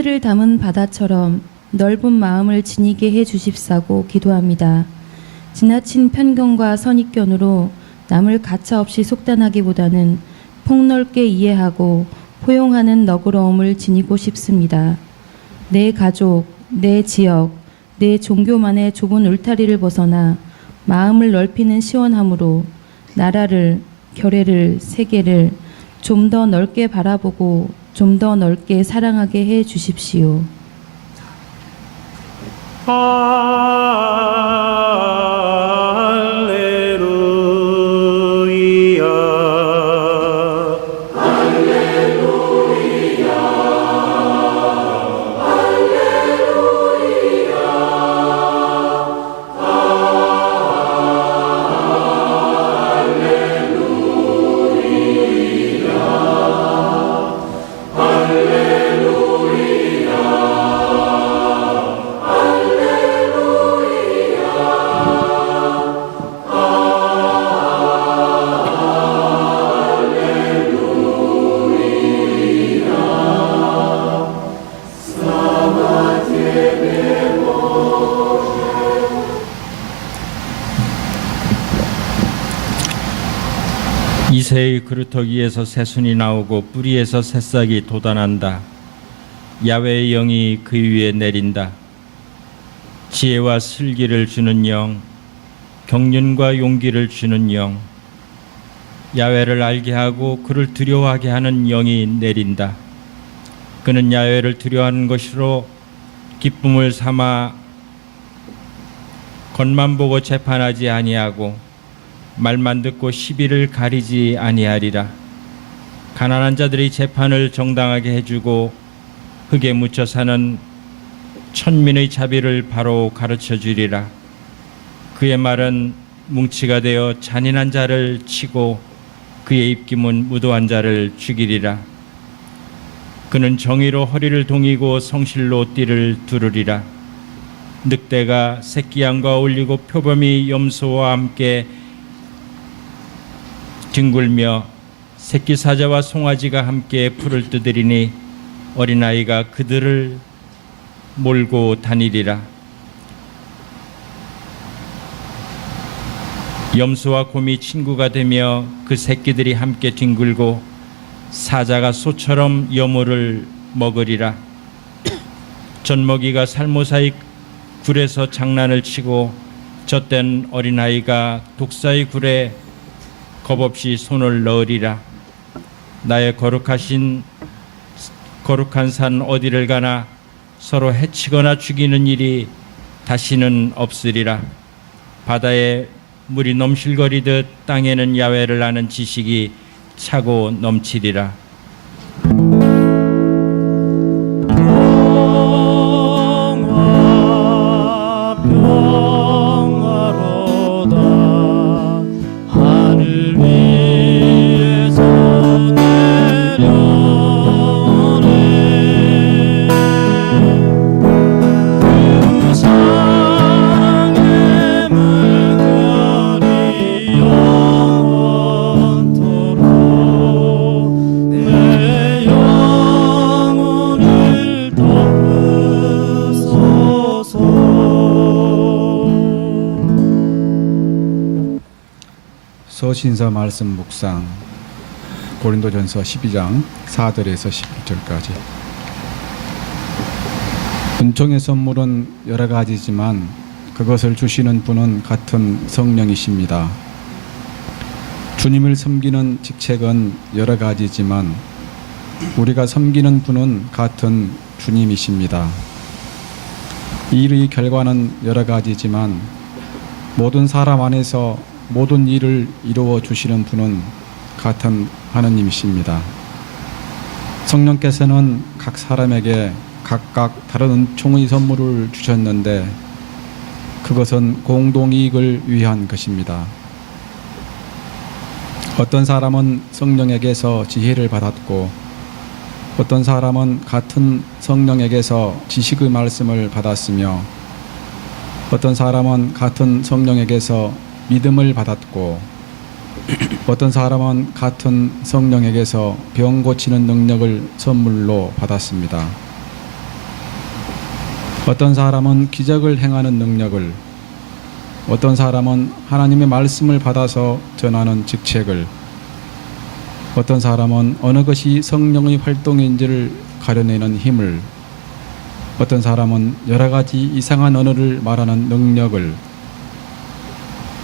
하늘을 담은 바다처럼 넓은 마음을 지니게 해 주십사고 기도합니다. 지나친 편견과 선입견으로 남을 가차없이 속단하기보다는 폭넓게 이해하고 포용하는 너그러움을 지니고 싶습니다. 내 가족, 내 지역, 내 종교만의 좁은 울타리를 벗어나 마음을 넓히는 시원함으로 나라를, 결례를, 세계를 좀 더 넓게 바라보고 좀 더 넓게 사랑하게 해 주십시오. 이새의 그루터기에서 새순이 나오고 뿌리에서 새싹이 돋아난다. 야훼의 영이 그 위에 내린다. 지혜와 슬기를 주는 영, 경륜과 용기를 주는 영, 야훼를 알게 하고 그를 두려워하게 하는 영이 내린다. 그는 야훼를 두려워하는 것으로 기쁨을 삼아 겉만 보고 재판하지 아니하고 말만 듣고 시비를 가리지 아니하리라. 가난한 자들의 재판을 정당하게 해주고 흙에 묻혀 사는 천민의 자비를 바로 가르쳐 주리라. 그의 말은 뭉치가 되어 잔인한 자를 치고 그의 입김은 무도한 자를 죽이리라. 그는 정의로 허리를 동이고 성실로 띠를 두르리라. 늑대가 새끼 양과 어울리고 표범이 염소와 함께 뒹굴며 새끼 사자와 송아지가 함께 풀을 뜯으리니 어린아이가 그들을 몰고 다니리라. 염소와 곰이 친구가 되며 그 새끼들이 함께 뒹굴고 사자가 소처럼 여물을 먹으리라. 젖먹이가 살모사의 굴에서 장난을 치고 젖된 어린아이가 독사의 굴에 겁없이 손을 넣으리라. 나의 거룩한 산 어디를 가나 서로 해치거나 죽이는 일이 다시는 없으리라. 바다에 물이 넘실거리듯 땅에는 야훼를 아는 지식이 차고 넘치리라. 서신서 말씀 묵상 고린도전서 12장 4절에서 11절까지. 은총의 선물은 여러 가지지만 그것을 주시는 분은 같은 성령이십니다. 주님을 섬기는 직책은 여러 가지지만 우리가 섬기는 분은 같은 주님이십니다. 이 일의 결과는 여러 가지지만 모든 사람 안에서 모든 일을 이루어 주시는 분은 같은 하느님이십니다. 성령께서는 각 사람에게 각각 다른 은총의 선물을 주셨는데 그것은 공동이익을 위한 것입니다. 어떤 사람은 성령에게서 지혜를 받았고 어떤 사람은 같은 성령에게서 지식의 말씀을 받았으며 어떤 사람은 같은 성령에게서 믿음을 받았고 어떤 사람은 같은 성령에게서 병 고치는 능력을 선물로 받았습니다. 어떤 사람은 기적을 행하는 능력을, 어떤 사람은 하나님의 말씀을 받아서 전하는 직책을, 어떤 사람은 어느 것이 성령의 활동인지를 가려내는 힘을, 어떤 사람은 여러 가지 이상한 언어를 말하는 능력을,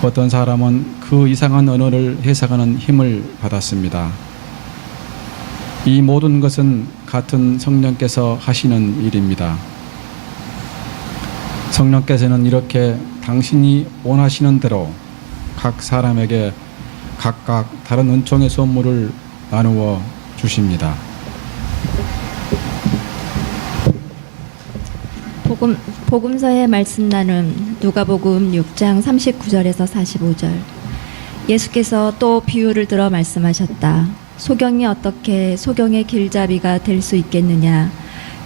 어떤 사람은 그 이상한 언어를 해석하는 힘을 받았습니다. 이 모든 것은 같은 성령께서 하시는 일입니다. 성령께서는 이렇게 당신이 원하시는 대로 각 사람에게 각각 다른 은총의 선물을 나누어 주십니다. 복음서의 말씀 나눔 누가복음 6장 39절에서 45절. 예수께서 또 비유를 들어 말씀하셨다. 소경이 어떻게 소경의 길잡이가 될 수 있겠느냐?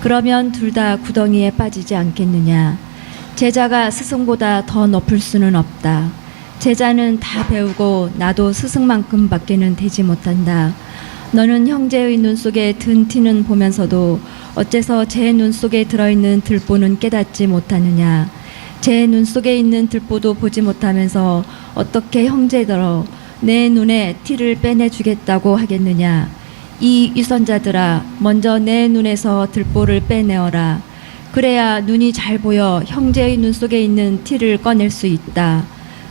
그러면 둘 다 구덩이에 빠지지 않겠느냐? 제자가 스승보다 더 높을 수는 없다. 제자는 다 배우고 나도 스승만큼밖에는 되지 못한다. 너는 형제의 눈 속에 든 티는 보면서도 어째서 제 눈 속에 들어있는 들보는 깨닫지 못하느냐? 제 눈 속에 있는 들보도 보지 못하면서 어떻게 형제더러 내 눈에 티를 빼내주겠다고 하겠느냐? 이 유선자들아, 먼저 내 눈에서 들보를 빼내어라. 그래야 눈이 잘 보여 형제의 눈 속에 있는 티를 꺼낼 수 있다.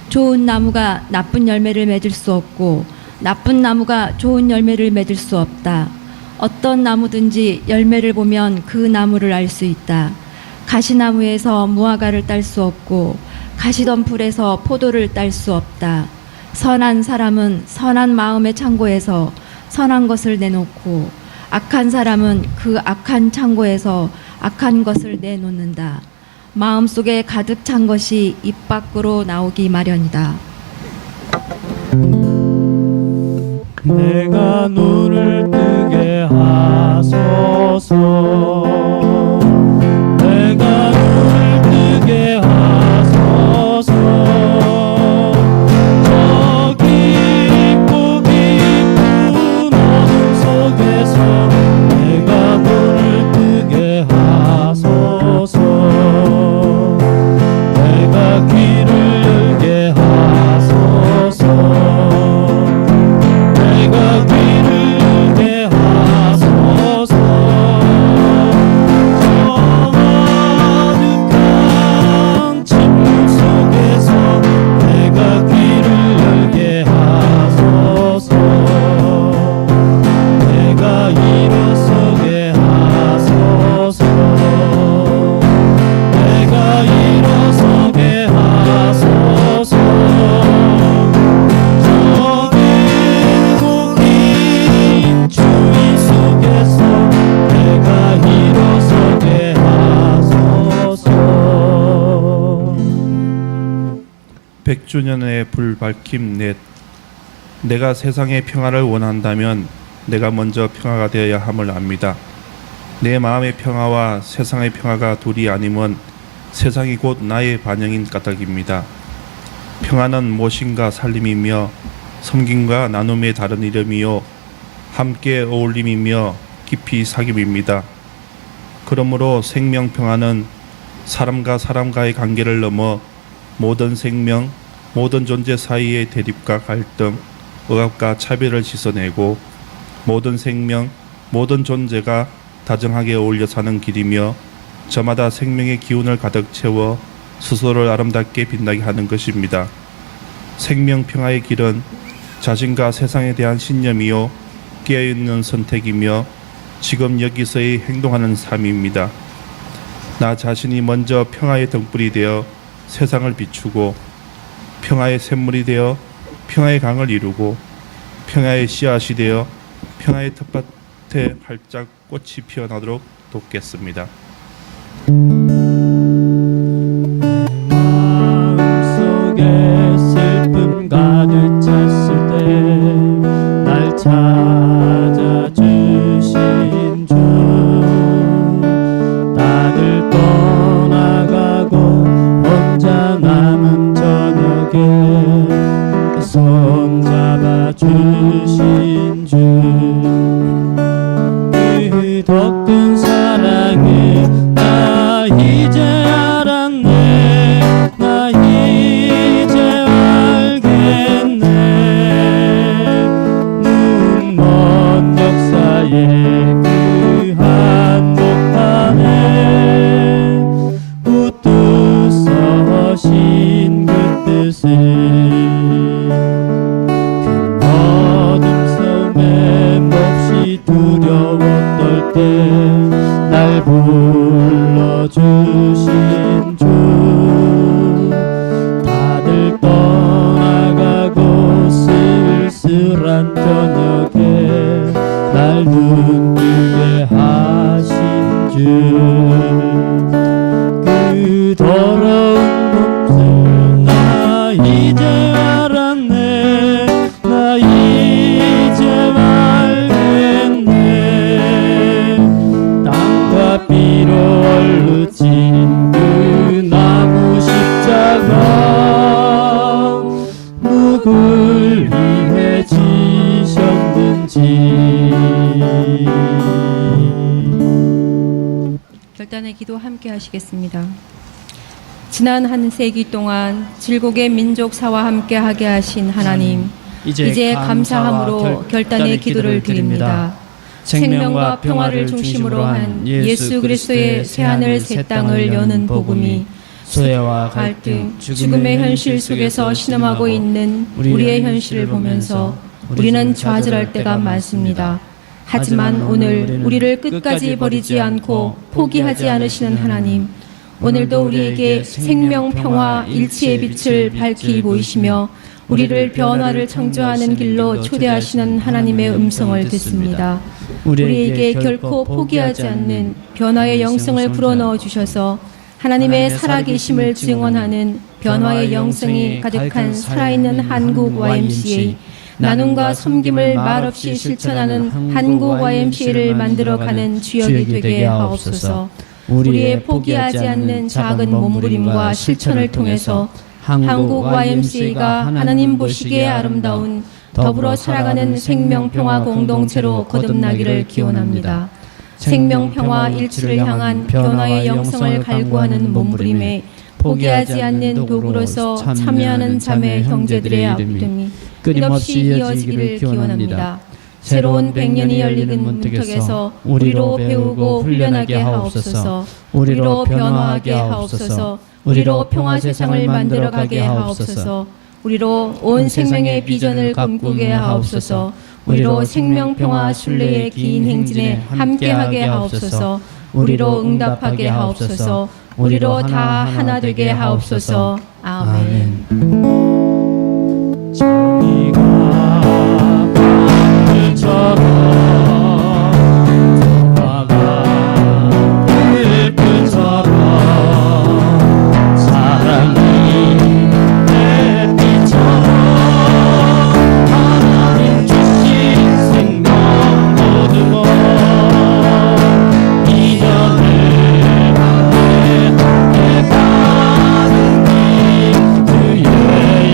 좋은 나무가 나쁜 열매를 맺을 수 없고 나쁜 나무가 좋은 열매를 맺을 수 없다. 어떤 나무든지 열매를 보면 그 나무를 알 수 있다. 가시나무에서 무화과를 딸 수 없고 가시덤불에서 포도를 딸 수 없다. 선한 사람은 선한 마음의 창고에서 선한 것을 내놓고 악한 사람은 그 악한 창고에서 악한 것을 내놓는다. 마음속에 가득 찬 것이 입 밖으로 나오기 마련이다. 내가 눈을 뜨게 하소서. 내가 눈을 뜨게 하소서. 저 깊고 깊은 어둠 속에서 내가 눈을 뜨게 하소서. 내가 귀를 열게 하소서. 내가 귀를 열게 하소서. 저 아득한 침묵 속에서 내가 귀를 열게 하소서. 내가 일어서게 하소서. 내가 일어서게 하소서. 저 길고 긴 주의 속에서 내가 일어서게 하소서. 100주년의 불 밝힘 넷. 내가 세상의 평화를 원한다면 내가 먼저 평화가 되어야 함을 압니다. 내 마음의 평화와 세상의 평화가 둘이 아니면 세상이 곧 나의 반영인 까닭입니다. 평화는 모심과 살림이며 섬김과 나눔의 다른 이름이요 함께 어울림이며 깊이 사귐입니다. 그러므로 생명 평화는 사람과 사람과의 관계를 넘어 모든 생명, 모든 존재 사이의 대립과 갈등, 억압과 차별을 씻어내고 모든 생명, 모든 존재가 다정하게 어울려 사는 길이며 저마다 생명의 기운을 가득 채워 스스로를 아름답게 빛나게 하는 것입니다. 생명 평화의 길은 자신과 세상에 대한 신념이요 깨어있는 선택이며 지금 여기서의 행동하는 삶입니다. 나 자신이 먼저 평화의 등불이 되어 세상을 비추고 평화의 샘물이 되어 평화의 강을 이루고 평화의 씨앗이 되어 평화의 텃밭에 활짝 꽃이 피어나도록 돕겠습니다. 마음속에 슬픔 가득 찼을 때 날 찾아주신 주. 다들 떠나가고 혼자 남은 저녁에 손 잡아주신 주. 그 더 큰 사랑에 나 이제 저녁에 날 눈뜨게 하신 주그 더러운 놈들 나 이제 알았네 나 이제 알겠네 땅과 비로 얼룩진 그 나무 십자가 누굴 위해 지셨는지 결단의 기도 함께 하시겠습니다. 지난 한 세기 동안 질곡의 민족사와 함께 하게 하신 하나님, 이제 감사함으로 결단의 기도를 드립니다. 생명과 평화를 중심으로 한 예수 그리스도의 새하늘 새 땅을 여는 복음이 소외와 갈등, 죽음의 현실 속에서 신음하고 있는 우리의 현실을 보면서 우리는 좌절할 때가 많습니다. 하지만 오늘 우리를 끝까지 버리지 않고 포기하지 않으시는 하나님, 오늘도 우리에게 생명, 평화, 일치의 빛을 밝히 보이시며 우리를 변화를 창조하는 길로 초대하시는 하나님의 음성을 듣습니다. 우리에게 결코 포기하지 않는 변화의 영성을 불어넣어 주셔서 하나님의 살아계심을 증언하는 변화의 영성이 가득한 살아있는 한국 YMCA, 나눔과 섬김을 말없이 실천하는 한국 YMCA를 만들어가는 주역이 되게 하옵소서. 우리의 포기하지 않는 작은 몸부림과 실천을 통해서 한국 YMCA가 하나님 보시기에 아름다운 더불어 살아가는 생명평화 공동체로 거듭나기를 기원합니다. 생명평화 일치를 향한 변화의 영성을 갈구하는 몸부림에 포기하지 않는 도구로서 참여하는 자매 형제들의 앞됨이 끝없이 이어지기를 기원합니다. 새로운 100년이 열리는 문턱에서 우리로 배우고 훈련하게 하옵소서. 우리로 변화하게 하옵소서. 우리로 평화 세상을 만들어가게 하옵소서. 우리로 온 생명의 비전을 꿈꾸게 하옵소서. 우리로 생명평화 순례의 긴 행진에 함께하게 하옵소서. 우리로 응답하게 하옵소서. 우리로 다 하나 되게 하옵소서. 아멘. 정의가 강물처럼 평화가 들불처럼 사랑이 햇빛처럼 하나님 주신 생명 거두어 이년을 향해 가는 길 주의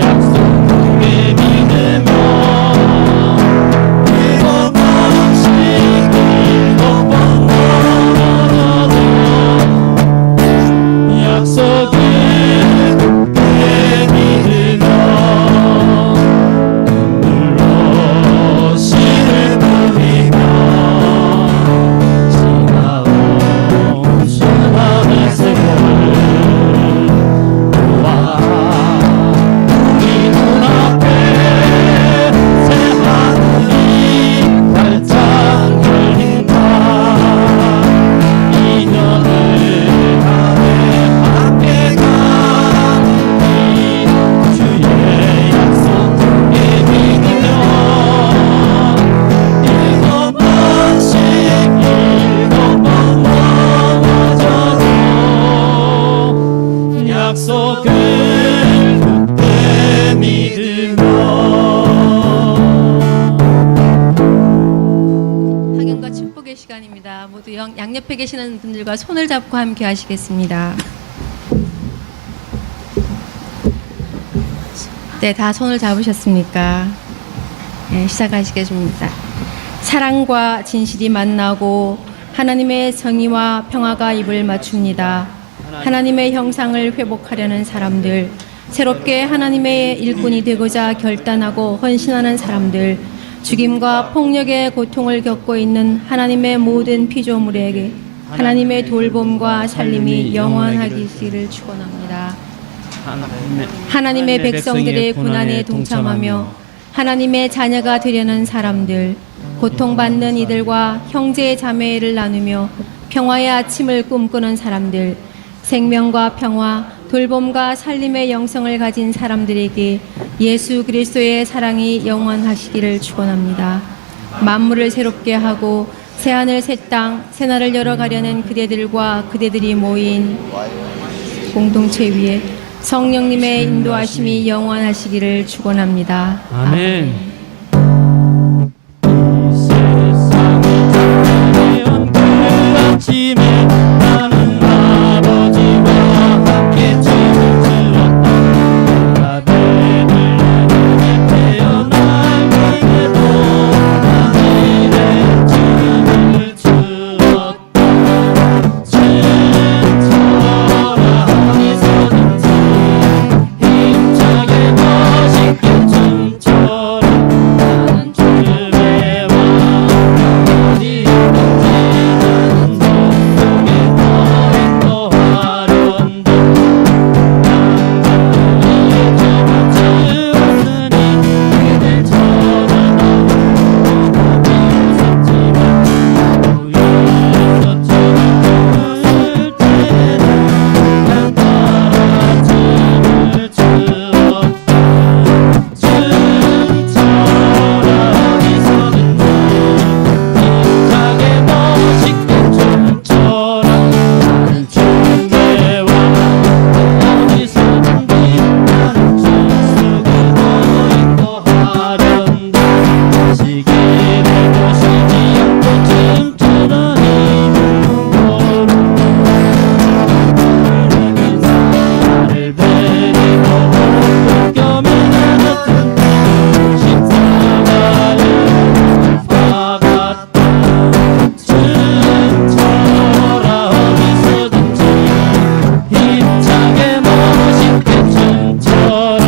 약속 믿으며 일곱 번씩 일곱 번 넘어져도 약속을 굳게 믿으며 눈물로 씨를 뿌리며 지나온 수많은 세월을 보아 우리 눈앞에 새 하늘이 활짝 열린다 이년을 향해 함께 가는 길 주의 약속 굳게 믿으며 일곱 번씩 일곱 번 넘어져도 약속을 굳게 믿으며 학연과 축복의 시간입니다. 모두 양옆에 계시는 분들과 손을 잡고 함께 하시겠습니다. 네, 다 손을 잡으셨습니까? 네, 시작하시겠습니다. 사랑과 진실이 만나고 하나님의 정의와 평화가 입을 맞춥니다. 하나님의 형상을 회복하려는 사람들, 새롭게 하나님의 일꾼이 되고자 결단하고 헌신하는 사람들, 죽임과 폭력의 고통을 겪고 있는 하나님의 모든 피조물에게 하나님의 돌봄과 살림이 영원하기를 축원합니다. 하나님의 백성들의 고난에 동참하며 하나님의 자녀가 되려는 사람들, 고통받는 이들과 형제 자매를 나누며 평화의 아침을 꿈꾸는 사람들, 생명과 평화, 돌봄과 살림의 영성을 가진 사람들에게 예수 그리스도의 사랑이 영원하시기를 축원합니다. 만물을 새롭게 하고 새하늘 새 땅 새날을 열어가려는 그대들과 그대들이 모인 공동체 위에 성령님의 인도하심이 영원하시기를 축원합니다. 아멘. 이 세상이 되었 그 아침에 나는 아버지와 함께 춤을 추었다. 베들레헴에 태어날 때에도 하늘에 춤을 추었다. 춤춰라 어디서든지 힘차게 멋있게 춤춰라. 나는 주의 왕 어디 있는지 나는 그 속에 너 인도하련다. 양들이 춤을 추었으니 그들 쳐다보고 비웃었지만 위에서 춤을 출 때는 난 따라 춤을 추었다. 춤춰라 어디서든지 힘차게 멋있게 춤춰라. 나는 주의 왕 어디서든지 나는 춤 속으로 인도하련다. 시기 되고 쉬지 않고 춤추는 힘으로 우리는 나를 베리고 옥경에 나눴던 십자가의 과 같다. 춤춰라 어디서든지 힘차게 멋있게 춤춰라.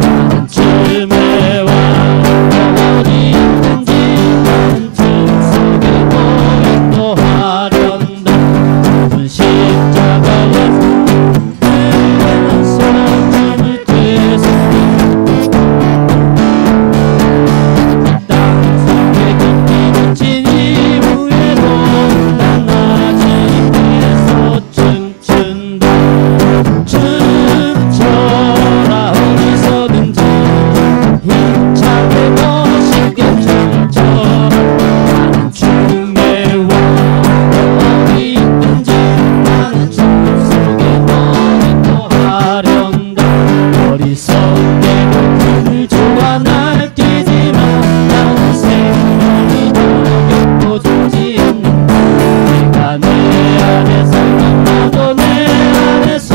나는 춤의 왕 어디 있든지 나는 춤 속에 너 인도하련다. 그 십자가의 큰 손춤을 떼서 땅속에 깊이 묻힌 이후에도 난 아직에서 춤춘다. 춤춰라 어디서든지 힘차게 멋있게 춤춰라. 나는 주의 왕 어디 있든지 나는 춤 속에 너 인도하련다. 어리석게도 그를 좋아 날뛰지만 나는 생명이 너로 죽지 않는다. 내가 내 안에 살면나도 내 안에서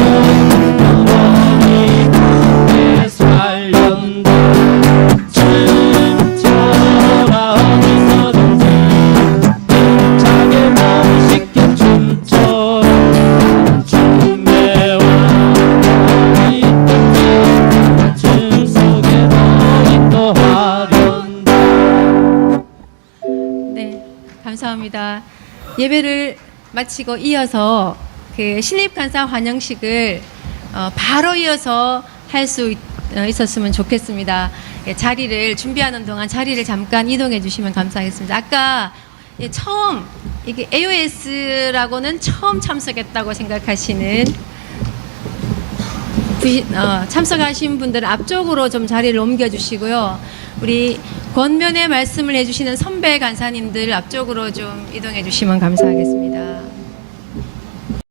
영원히 함께 살련다. 춤춰라 어디서든지 힘차게 멋있게 춤춰라. 나는 주의 왕 어디 있든지 춤 속에 너 인도하련다. 네, 감사합니다. 예배를 마치고 이어서 그 신입간사 환영식을 바로 이어서 할 수 있었으면 좋겠습니다. 예, 자리를 준비하는 동안 자리를 잠깐 이동해 주시면 감사하겠습니다. 아까 처음 이게 AOS라고는 처음 참석했다고 생각하시는 참석하신 분들 앞쪽으로 좀 자리를 옮겨주시고요. 우리 권면의 말씀을 해주시는 선배 간사님들 앞쪽으로 좀 이동해 주시면 감사하겠습니다.